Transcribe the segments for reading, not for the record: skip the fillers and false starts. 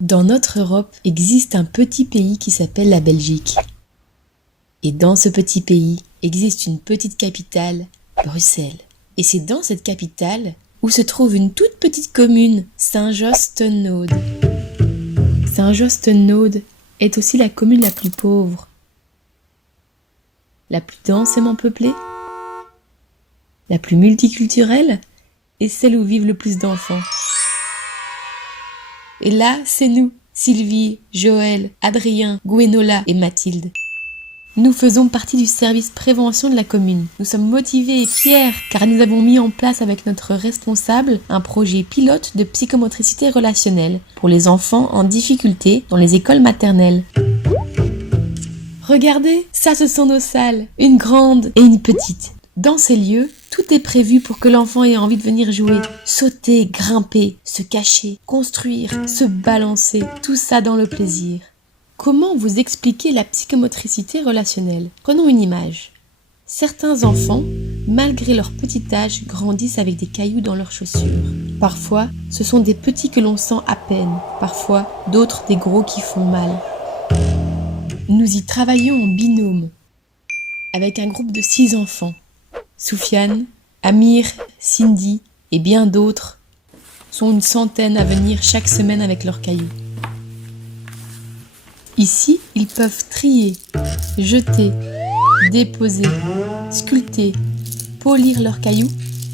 Dans notre Europe existe un petit pays qui s'appelle la Belgique. Et dans ce petit pays existe une petite capitale, Bruxelles. Et c'est dans cette capitale où se trouve une toute petite commune, Saint-Josse-ten-Noode. Saint-Josse-ten-Noode est aussi la commune la plus pauvre, la plus densément peuplée, la plus multiculturelle et celle où vivent le plus d'enfants. Et là, c'est nous, Sylvie, Joël, Adrien, Gwenola et Mathilde. Nous faisons partie du service prévention de la commune. Nous sommes motivés et fiers car nous avons mis en place avec notre responsable un projet pilote de psychomotricité relationnelle pour les enfants en difficulté dans les écoles maternelles. Regardez, ça ce sont nos salles, une grande et une petite. Dans ces lieux, tout est prévu pour que l'enfant ait envie de venir jouer, sauter, grimper, se cacher, construire, se balancer, tout ça dans le plaisir. Comment vous expliquer la psychomotricité relationnelle ? Prenons une image. Certains enfants, malgré leur petit âge, grandissent avec des cailloux dans leurs chaussures. Parfois, ce sont des petits que l'on sent à peine, parfois d'autres des gros qui font mal. Nous y travaillons en binôme, avec un groupe de 6 enfants. Soufiane, Amir, Cindy et bien d'autres sont une centaine à venir chaque semaine avec leurs cailloux. Ici, ils peuvent trier, jeter, déposer, sculpter, polir leurs cailloux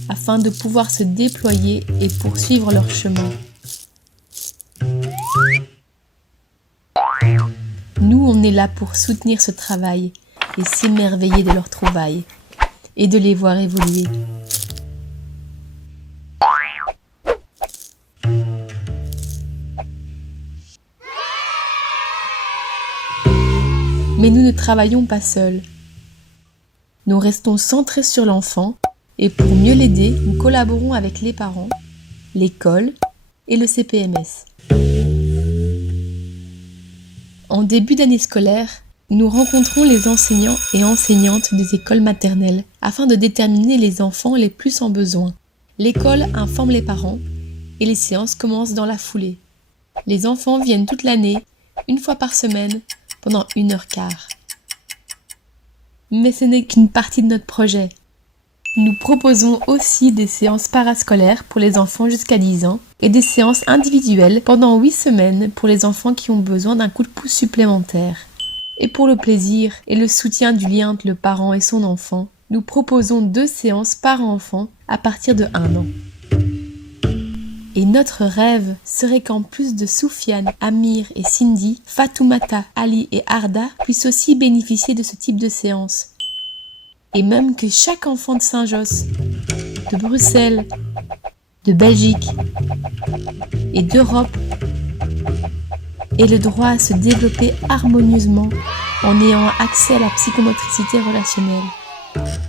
afin de pouvoir se déployer et poursuivre leur chemin. Nous, on est là pour soutenir ce travail et s'émerveiller de leurs trouvailles et de les voir évoluer. Mais nous ne travaillons pas seuls. Nous restons centrés sur l'enfant et pour mieux l'aider, nous collaborons avec les parents, l'école et le CPMS. En début d'année scolaire, nous rencontrons les enseignants et enseignantes des écoles maternelles afin de déterminer les enfants les plus en besoin. L'école informe les parents et les séances commencent dans la foulée. Les enfants viennent toute l'année, une fois par semaine, pendant 1h15. Mais ce n'est qu'une partie de notre projet. Nous proposons aussi des séances parascolaires pour les enfants jusqu'à 10 ans et des séances individuelles pendant 8 semaines pour les enfants qui ont besoin d'un coup de pouce supplémentaire. Et pour le plaisir et le soutien du lien entre le parent et son enfant, nous proposons 2 séances par enfant à partir de 1 an. Et notre rêve serait qu'en plus de Soufiane, Amir et Cindy, Fatoumata, Ali et Arda puissent aussi bénéficier de ce type de séance. Et même que chaque enfant de Saint-Josse, de Bruxelles, de Belgique et d'Europe ait le droit à se développer harmonieusement en ayant accès à la psychomotricité relationnelle.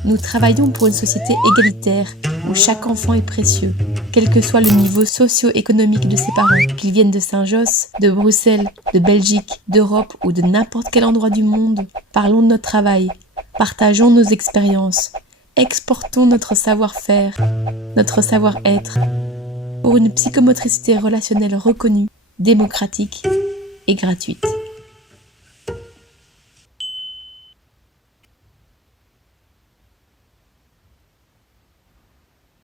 Nous travaillons pour une société égalitaire où chaque enfant est précieux, quel que soit le niveau socio-économique de ses parents, qu'ils viennent de Saint-Josse, de Bruxelles, de Belgique, d'Europe ou de n'importe quel endroit du monde. Parlons de notre travail, partageons nos expériences, exportons notre savoir-faire, notre savoir-être, pour une psychomotricité relationnelle reconnue, démocratique et gratuite.